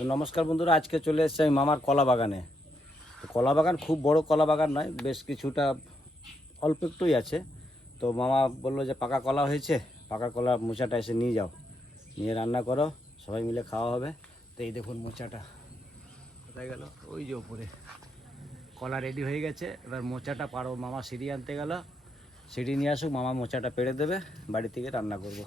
তো নমস্কার বন্ধুরা, আজকে চলে এসেছি আমি মামার কলা বাগানে। তো কলা বাগান খুব বড় কলা বাগান নয়, বেশ কিছুটা অল্প একটুই আছে। তো মামা বলল যে, পাকা কলা হয়েছে, পাকা কলা মোচাটা এসে নিয়ে যাও, নিয়ে রান্না করো, সবাই মিলে খাওয়া হবে। তো এই দেখুন মোচাটা। কোথায় গেল? ওই যে ওপরে। কলা রেডি হয়ে গেছে, এবার মোচাটা পারো, মামা সিঁড়ি আনতে গেল। সিঁড়ি নিয়ে আসুক, মামা মোচাটা পেড়ে দেবে, বাড়ি থেকে রান্না করব।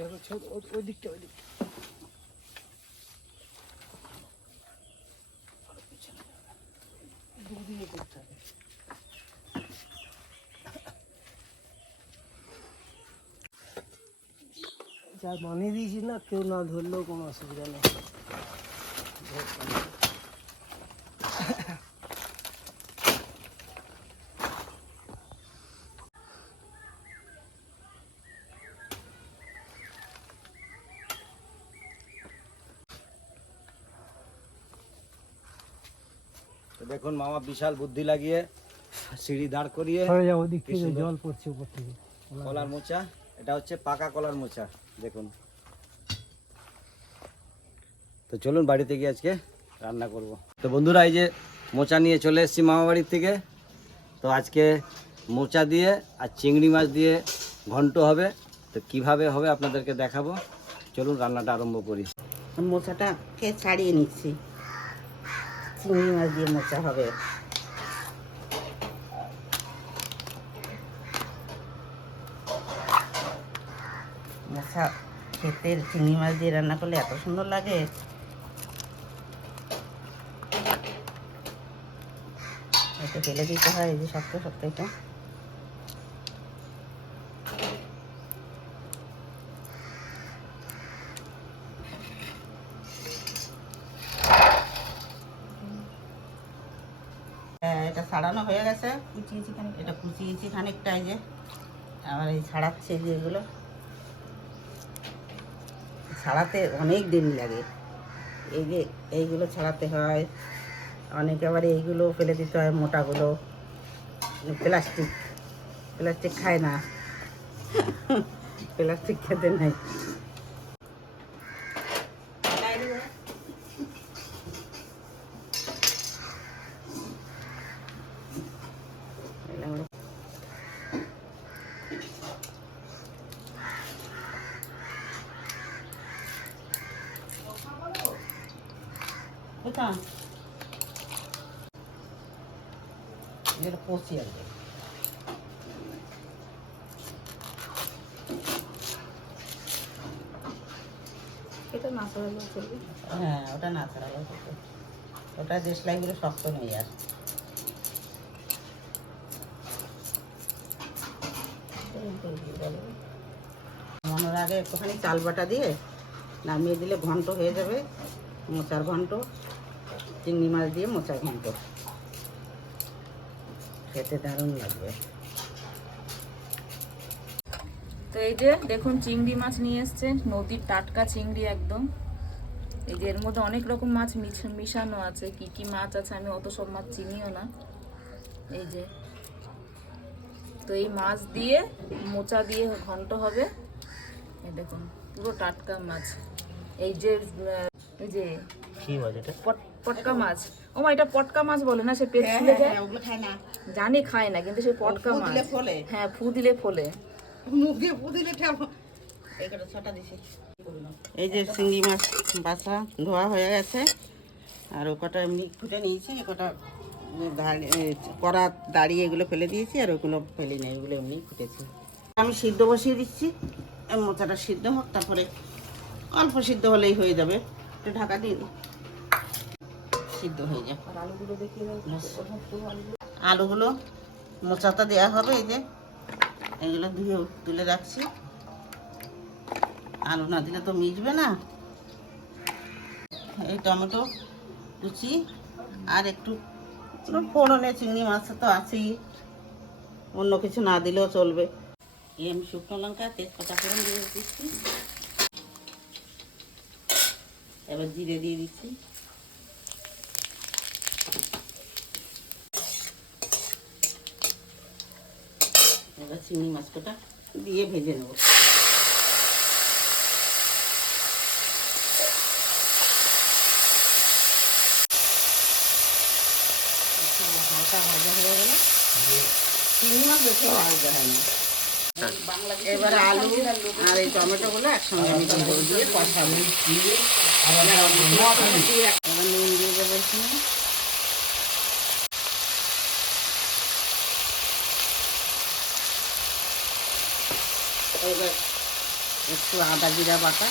ওই দিকটা ওই দিকটা। যা বানিয়ে দিয়েছি না কেউ না ধরলেও কোনো অসুবিধা নেই। দেখুন মামা বিশাল বুদ্ধি লাগিয়ে সিঁড়ি দাঁড় করিয়ে। জল পড়ছে উপর থেকে। কলার মোচা এটা হচ্ছে পাকা কলার মোচা দেখুন। তো চলুন বাড়িতে গিয়ে আজকে রান্না করব। তো বন্ধুরা এই যে মোচা নিয়ে চলে এসেছি মামা বাড়ির থেকে। তো আজকে মোচা দিয়ে আর চিংড়ি মাছ দিয়ে ঘন্ট হবে। তো কীভাবে হবে আপনাদেরকে দেখাবো? চলুন রান্নাটা আরম্ভ করি। মোচাটাকে ছাড়িয়ে নিচ্ছি? চিংড়ি মাছ দিয়ে মোচা হবে। মোচা খেতে চিংড়ি মাছ দিয়ে রান্না করলে এত সুন্দর লাগে। এতে ফেলে দিতে হয় এই যে শক্ত শক্ত এটা হ্যাঁ, এটা ছাড়ানো হয়ে গেছে। কুচিয়েছি খানিক, এটা কুচিয়েছি খানিকটা এই যে। আবার এই ছাড়াচ্ছে যে এগুলো। ছাড়াতে অনেক দিন লাগে। এই যে এইগুলো ছাড়াতে হয়। অনেকে আবার এইগুলো ফেলে দিতে হয়, মোটাগুলো। প্লাস্টিক। প্লাস্টিক খায় না। প্লাস্টিক খেতে নাই। কোথা এটা কষি আর কি। এটা না ছাড়ালেও চলবে হ্যাঁ ওটা না ছাড়ালেও চলবে। ওটা দেশলাইগুলো শক্ত নেই আর নামানোর আগে একটুখানি চাল বাটা দিয়ে নামিয়ে দিলে ঘন্ট হয়ে যাবে মোচার ঘন্ট চিংড়ি মাছ দিয়ে মোচার ঘন্ট খেতে দারুণ লাগবে। তো এই যে দেখুন চিংড়ি মাছ নিয়ে এসছে নদীর টাটকা চিংড়ি একদম। এই যে এর মধ্যে অনেক রকম মাছ মিশানো আছে কি কি মাছ আছে আমি অত সব মাছ চিনিও না। এই যে। তো এই মাছ দিয়ে মোচা দিয়ে ঘন্ট হবে। এই দেখুন পুরো টাটকা মাছ। এই যে এই যে কি মাছ এটা? পট- পটকা মাছ। ও মা এটা পটকা মাছ বলে না? সে পেট ফুলে যায়। ওগুলো খায় না। জানি খায় না কিন্তু সে পটকা ফু মাছ। দিলে ফলে। হ্যাঁ ফু দিলে ফলে। মুখ দিয়ে পু দিলে ঠাপ এই ছটা দিছি। এই যে চিংড়ি মাছ বাসা ধোয়া হয়ে গেছে। আর ও কটা এমনি ফুটে নিয়েছি কটা কড়া দাঁড়িয়ে এগুলো ফেলে দিয়েছি আর ওগুলো ফেলি না এগুলো এমনি ফুটেছে আমি সিদ্ধ বসিয়ে দিচ্ছি মোচাটা সিদ্ধ হোক তারপরে অল্প সিদ্ধ হলেই হয়ে যাবে। একটু ঢাকা দিয়ে দিই। সিদ্ধ হয়ে আর আলুগুলো মোচাটা দেওয়া হবে এই যে। এগুলো ধুয়ে তুলে রাখছি। আলু না দিলে তো মিশবে না। এই টমেটো কুচি আর একটু ফোড়নে চিংড়ি মাছ তো আছেই। অন্য কিছু না দিলেও চলবে। এই আমি শুকনো লঙ্কা তেজপাতা ফোড়ন দিয়ে দিচ্ছি। এবার জিরে দিয়ে দিচ্ছি। এবার চিংড়ি মাছ কটা দিয়ে ভেজে নেব। গেলে। চিংড়ি মাছ এবার আলু আর এই টমেটোগুলো একসঙ্গে আমি দিয়ে কষাবো। নুন দিয়ে দেবো এবার একটু আদা, জিরা বাটা।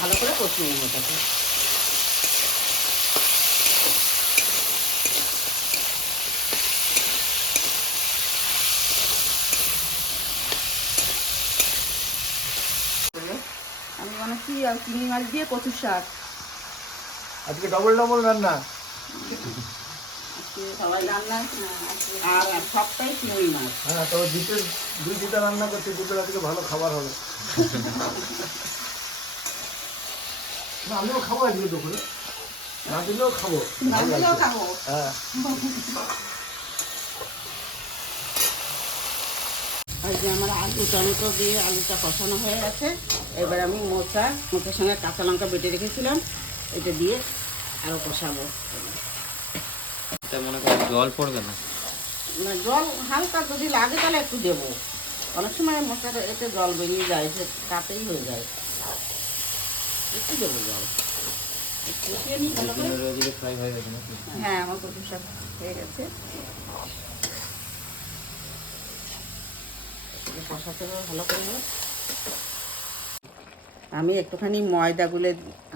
ভালো করে কষিয়ে নেব তাকে আমি বানাচ্ছি আর চিংড়ি মাছ দিয়ে কচুর শাক। আজকে ডবল ডবল রান্না। আজকে সবাই রান্না আর সবটাই চিংড়ি মাছ। হ্যাঁ তবে দুটো দুই দুটা রান্না করছে আজকে ভালো খাবার হবে। না আমিও খাব আজকে দুপুরে। না দিলেও খাব। না দিলেও খাব। হ্যাঁ। আমার আলু টমেটো দিয়ে আলুটা কষানো হয়ে গেছে। এবার আমি মোচা মোচার সঙ্গে কাঁচা লঙ্কা বেটে রেখেছিলাম। এটা দিয়ে আরও কষাবো। এটা মনে করেন জল পড়বে না। না জল হালকা যদি লাগে তাহলে একটু দেবো। অনেক সময় মোচার এতে জল বেরিয়ে যায় সে তাতেই হয়ে যায়। একটু দেবো জল। হয়ে আমার কচুর শাক হয়ে গেছে। কষাতে ভালো করে আমি একটুখানি ময়দা গুলে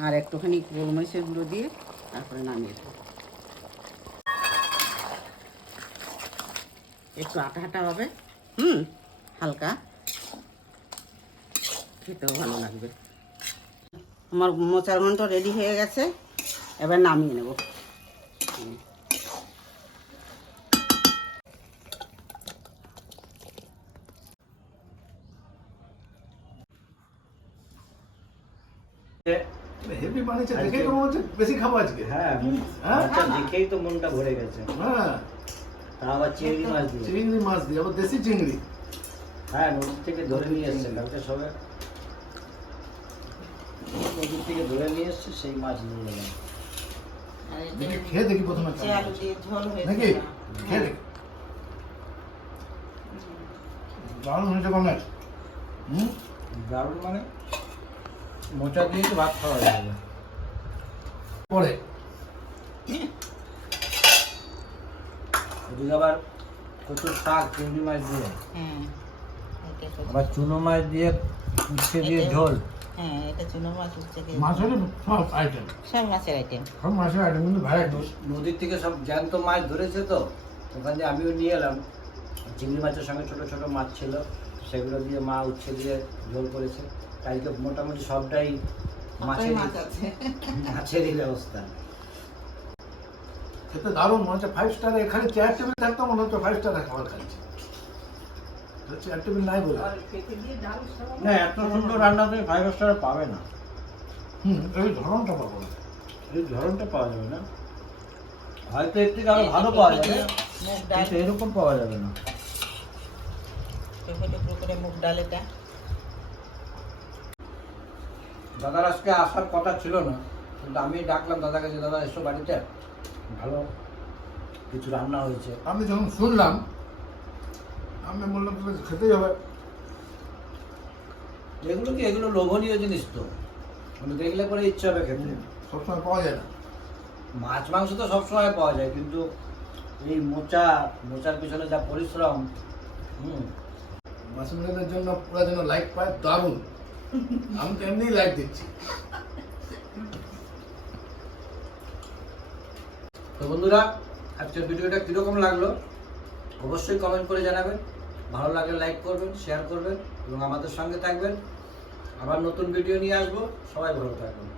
আর একটুখানি গোলমরিচের গুঁড়ো দিয়ে তারপরে নামিয়ে দেবো। একটু আটা আটা হবে। হুম। হালকা। খেতেও ভালো লাগবে। আমার মোচার ঘন্ট রেডি হয়ে গেছে। এবার নামিয়ে নেব। হেভি বানিয়েছে দেখেই তো মনে হচ্ছে বেশি খাব আজকে। হ্যাঁ হ্যাঁ? দেখেই তো মনটা ভরে গেছে। হ্যাঁ। আবার চিংড়ি মাছ দিয়ে। চিংড়ি মাছ দিয়ে আবার দেশি চিংড়ি? হ্যাঁ নদীর থেকে ধরে নিয়ে এসছে কালকে সবে নদীর থেকে ধরে নিয়ে এসছে সেই মাছ নিয়ে গেলাম আর এই যে দেখি খেয়ে দেখি প্রথমে যে আলু দিয়ে ঝোল হয়েছে নাকি? খেয়ে দেখি। দারুণ হয়েছে কমেন্ট হুম? দারুণ মানে মোচা দিয়ে তো ভাত খাওয়া যাবে। পরে। ওদিকে আবার কচুর শাক চিংড়ি মাছ দিয়ে? হ্যাঁ আবার চুনো মাছ দিয়ে উচ্ছে দিয়ে ঝোল? হ্যাঁ এটা চুনো মাছ উঠছে কি মাছের সব আইটেম সব মাছের আইটেম সব মাছের আইটেম কিন্তু ভ্যারাইটি নদীর থেকে সব জ্যান্ত মাছ ধরেছে তো ওখান দিয়ে আমিও নিয়ে এলাম। চিংড়ি মাছের সঙ্গে ছোট ছোট মাছ ছিল সেগুলো দিয়ে মা উচ্ছে দিয়ে ঝোল করেছে। কালকে মোটামুটি সবটাই মাছের মাছ আছে? মাছেরই ব্যবস্থা। খেতে দারুণ মনে হচ্ছে ফাইভ স্টার এখানে চেয়ার টেবিল থাকতো মনে হচ্ছে ফাইভ স্টার খাবার খাচ্ছি। চেয়ার টেবিল নাই বলে। না এত সুন্দর রান্না তুমি ফাইভ স্টার পাবে না। হুম এই ধরনটা পাবো না। এই ধরনটা পাওয়া যাবে না। হয়তো এর থেকে আরও ভালো পাওয়া যাবে কিন্তু এরকম পাওয়া যাবে না। টুকরো টুকরো করে মুগ ডাল এটা। দাদার আজকে আসার কথা ছিল না কিন্তু আমি ডাকলাম দাদাকে যে দাদা এসো বাড়িতে। ভালো কিছু রান্না হয়েছে। আমি যখন শুনলাম আমি বললাম খেতেই হবে। এগুলো কি এগুলো লোভনীয় জিনিস তো? মানে দেখলে পরে ইচ্ছে হবে খেতে। সবসময় পাওয়া যায় না। মাছ মাংস তো সবসময় পাওয়া যায় কিন্তু এই মোচা মোচার পিছনে যা পরিশ্রম হুম। মাসুমিনের জন্য পুরো যেন লাইক পায় দারুণ। আমি তো এমনিই লাইক দিচ্ছি। তো বন্ধুরা, আজকের ভিডিওটা কীরকম লাগল? অবশ্যই কমেন্ট করে জানাবেন। ভালো লাগলে লাইক করবেন শেয়ার করবেন এবং আমাদের সঙ্গে থাকবেন। আবার নতুন ভিডিও নিয়ে আসব। সবাই ভালো থাকবেন।